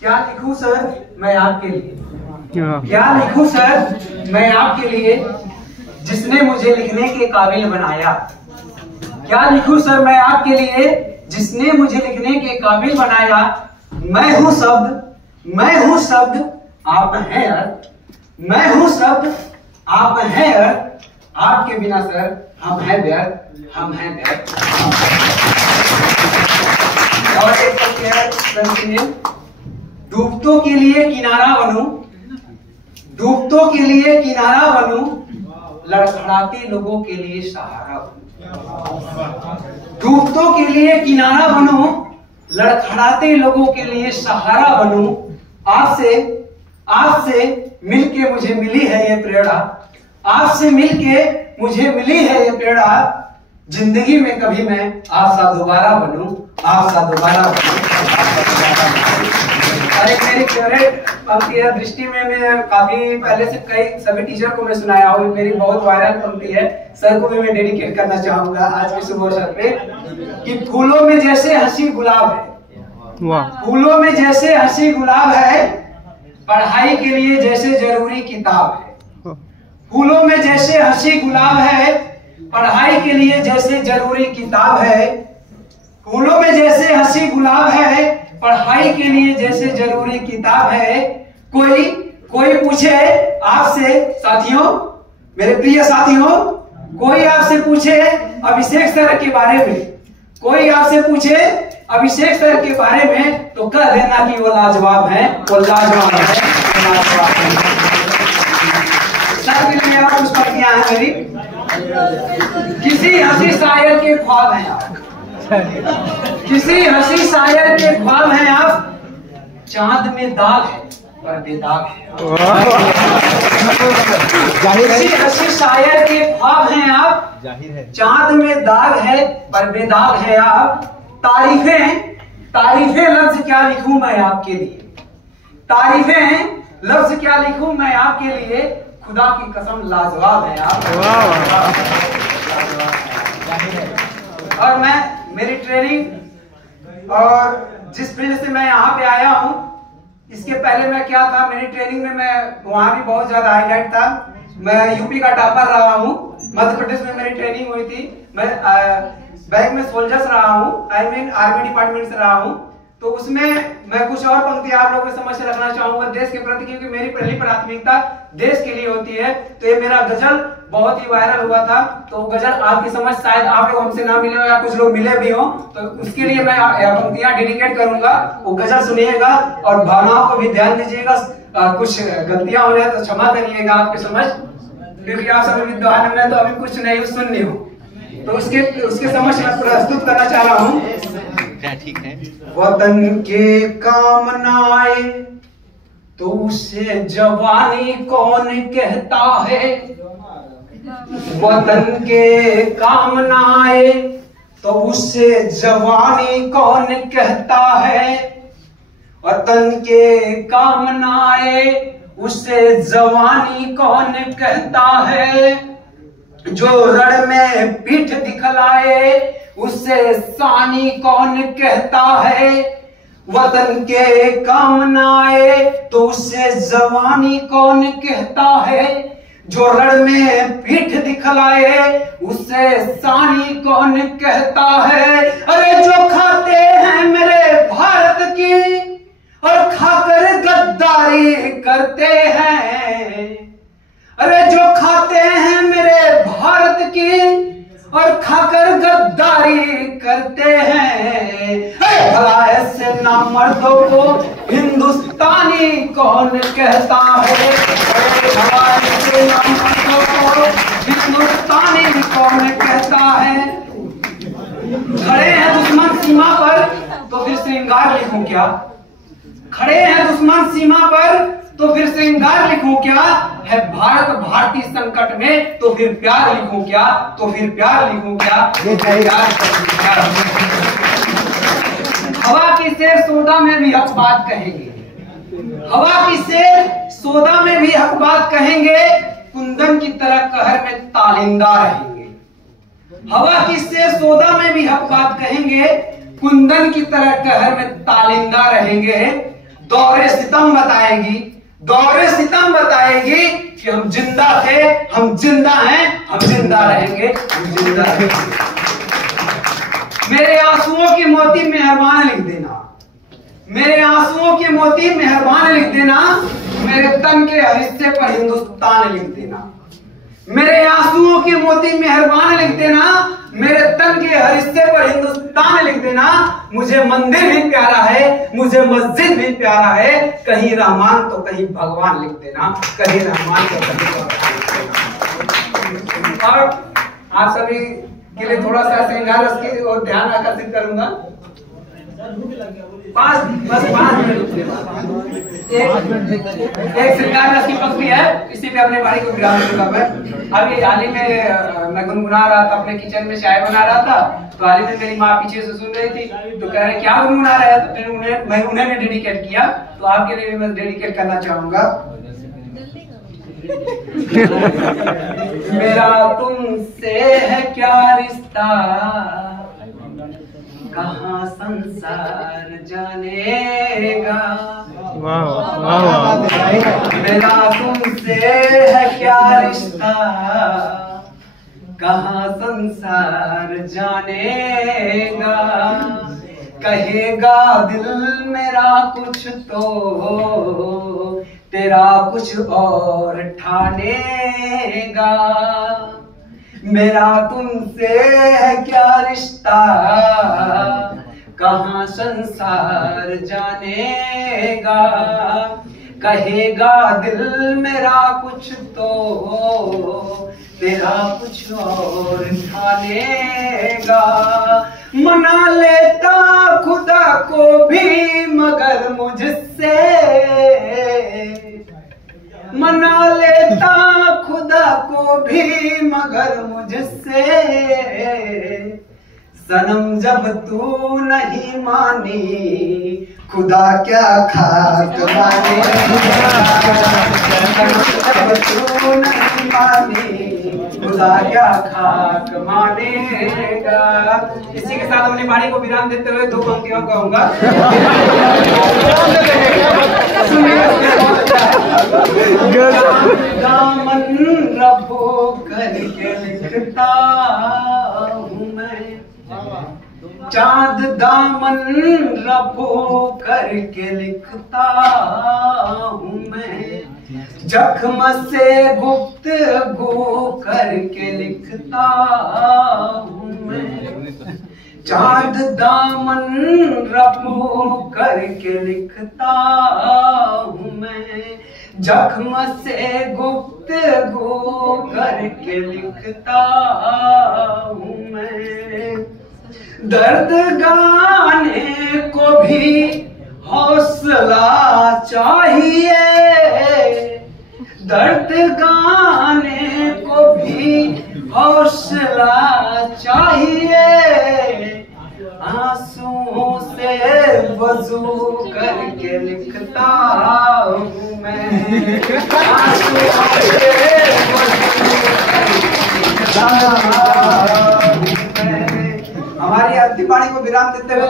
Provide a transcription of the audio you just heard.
क्या लिखूं सर मैं आपके लिए, क्या लिखूं सर मैं आपके लिए, जिसने मुझे लिखने के काबिल बनाया। क्या लिखूं सर मैं आपके लिए, जिसने मुझे लिखने के काबिल बनाया। मैं हूं शब्द आप हैं अर्थ, मैं हूं शब्द आप हैं अर्थ, आपके बिना सर हम हैं व्यर्थ, हम हैं व्यर्थ। और एक पंक्ति, डूबतों के लिए किनारा बनूं, डूबतों के लिए किनारा बनूं, लड़खड़ाते लोगों के लिए सहारा बनूं। डूबतों के लिए किनारा बनूं, लड़खड़ाते लोगों के लिए सहारा बनूं। आपसे मिलके मुझे मिली है ये प्रेरणा, आपसे मिलके मुझे मिली है ये प्रेरणा। जिंदगी में कभी मैं आपसा दोबारा बनूं, आपसा दोबारा बनूं। और एक मेरी फेवरेट पंक्ति है, दृष्टि में मैं काफी पहले से कई सभी टीचर को मैं सुनाया हूँ, मेरी बहुत वायरल पंक्ति है, सर को भी मैं डेडिकेट करना चाहूंगा आज के शुभ अवसर पे, कि फूलों में जैसे हंसी गुलाब है, फूलों में जैसे हंसी गुलाब है, पढ़ाई के लिए जैसे जरूरी किताब है। फूलों में जैसे हंसी गुलाब है, पढ़ाई के लिए जैसे जरूरी किताब है। फूलों में जैसे हंसी गुलाब है, पढ़ाई के लिए जैसे जरूरी किताब है। कोई पूछे आपसे साथियों, मेरे प्रिय साथियों, कोई आपसे पूछे अभिषेक सर के बारे में, कोई आपसे पूछे अभिषेक सर के बारे में, तो कह देना कि वो लाजवाब है, वो लाजवाब है, लाजवाब है। सर के लिए और कुछ पंक्तियां हैं मेरी। किसी हंसी शायर के ख्वाब हैं आप, किसी हंसी शायर के ख्वाब हैं आप, चांद में दाग है पर बेदाग है। किसी हंसी शायर के ख्वाब हैं आप, चांद में दाग है पर बेदाग है आप। तारीफें लफ्ज क्या लिखूं मैं आपके लिए, तारीफें लफ्ज क्या लिखूं मैं आपके लिए, खुदा की कसम लाजवाब है आप। और मैं मेरी ट्रेनिंग और जिस फील्ड से मैं यहाँ पे आया हूँ, इसके पहले मैं क्या था, मेरी ट्रेनिंग में मैं वहां भी बहुत ज्यादा हाईलाइट था। मैं यूपी का टॉपर रहा हूँ, मध्य प्रदेश में मेरी ट्रेनिंग हुई थी। मैं बैंक में सोल्जर्स रहा हूँ, आई मीन आर्मी डिपार्टमेंट से रहा हूँ। तो उसमें मैं कुछ और पंक्ति आप लोगों के समक्ष रखना चाहूंगा देश के प्रति, क्योंकि मेरी पहली प्राथमिकता देश के लिए होती है। तो ये मेरा गजल बहुत ही वायरल हुआ था, तो गजल आपकी समझ शायद आप लोग हमसे ना मिले हो या कुछ लोग मिले भी हो, तो उसके लिए मैं पंक्तियां डेडिकेट करूंगा। वो गजल सुनिएगा और भावनाओं को भी ध्यान दीजिएगा। कुछ गलतियां हो जाए तो क्षमा करिएगा आपके समझ, क्योंकि आप सभी विद्वान, मैं तो अभी कुछ नहीं सुननी हूँ, तो उसके समझ मैं प्रस्तुत करना चाह रहा हूँ। ठीक है। वतन के काम न आए तो उसे जवानी कौन कहता है, वतन के काम न आए तो उसे जवानी कौन कहता है। वतन के काम न आए उसे जवानी कौन कहता है, जो रण में पीठ दिखलाए उससे सानी कौन कहता है। वतन के काम न आए तो उससे जवानी कौन कहता है, जो रण में पीठ दिखलाए उससे सानी कौन कहता है। अरे जो खाते हैं मेरे भारत की और खाकर गद्दारी करते हैं, अरे जो खाते हैं मेरे भारत की और खाकर गद्दारी करते हैं, भला ऐसे नामर्दों को हिंदुस्तानी कौन कहता है। भला ऐसे नामर्दों को हिंदुस्तानी कौन कहता है। खड़े हैं दुश्मन सीमा पर तो फिर श्रृंगार लिखूं क्या, खड़े हैं दुश्मन सीमा पर तो फिर श्रृंगार लिखूं क्या, है भारत भारती संकट में तो फिर प्यार लिखूं क्या, तो फिर प्यार लिखूं क्या, हवा की शेर सोदा में भी हक बात कहेंगे, हवा की शेर सोदा में भी हक बात कहेंगे, कुंदन की तरह कहर में तालिंदा रहेंगे। हवा की शेर सोदा में भी हक बात कहेंगे, कुंदन की तरह कहर में तालिंदा रहेंगे। दौरे सितम बताएगी, दौरे सितम बताएगी कि हम जिंदा थे, हम जिंदा हैं, हम जिंदा रहेंगे, हम जिंदा रहेंगे। मेरे आंसुओं की मोती मेहरबान लिख देना, मेरे आंसुओं की मोती मेहरबान लिख देना, मेरे तन के हर हिस्से पर हिंदुस्तान लिख देना। मेरे आंसुओं की मोती मेहरबान लिख देना, मेरे तन के हर हिस्से पर हिंदुस्तान लिख देना। मुझे मंदिर भी प्यारा है, मुझे मस्जिद भी प्यारा है, कहीं रहमान तो कहीं भगवान लिख देना, कहीं रहमान तो कहीं भगवान लिख देना। और आप सभी के लिए थोड़ा सा श्रृंगार रस की और ध्यान आकर्षित करूंगा। बस 5 मिनट एक श्रृंगार रस की पंक्ति है, इसी पे अपने बाड़ी को विराम दूंगा मैं। अभी हाल ही में मैं गुनगुना रहा था, अपने किचन में चाय बना रहा था, तो हाल ही में मेरी माँ पीछे से सुन रही थी, तो कह रहे क्या गुनगुना रहा है, तो फिर उन्हें डेडिकेट किया, तो आपके लिए भी मैं डेडिकेट करना चाहूंगा। मेरा तुमसे है क्या रिश्ता, कहाँ संसार जानेगा। मेरा तुमसे है क्या रिश्ता, कहाँ संसार जानेगा। कहेगा दिल मेरा कुछ तो तेरा कुछ और ठानेगा। मेरा तुमसे है क्या रिश्ता, कहाँ संसार जानेगा। कहेगा दिल मेरा कुछ तो तेरा कुछ और ठानेगा। मना लेता खुदा को भी मगर मुझसे, मना लेता खुदा को भी मगर मुझसे। सनम जब तू नहीं मानी खुदा क्या खाक मानेगा। जब तू नहीं मानी खुदा क्या खाक मानेगा। इसी के साथ अपनी बाणी को विराम देते हुए 2 पंक्तियों कहूंगा। दामन रफू करके लिखता हूँ मैं, चांद दामन रफू करके लिखता हूँ मैं। जख्म से गुफ्तगू करके लिखता हूँ मैं। चांद दामन रफू करके लिखता हूँ मैं। जख्म से गुफ्तगू करके लिखता हूँ मैं। दर्द गाने को भी हौसला चाहिए, दर्द गाने को भी हौसला चाहिए। आंसुओं से वजू करके लिखता हूँ मैं। आंसुओं से वजू करके हमारी अंतिम वाणी को विराम देते हुए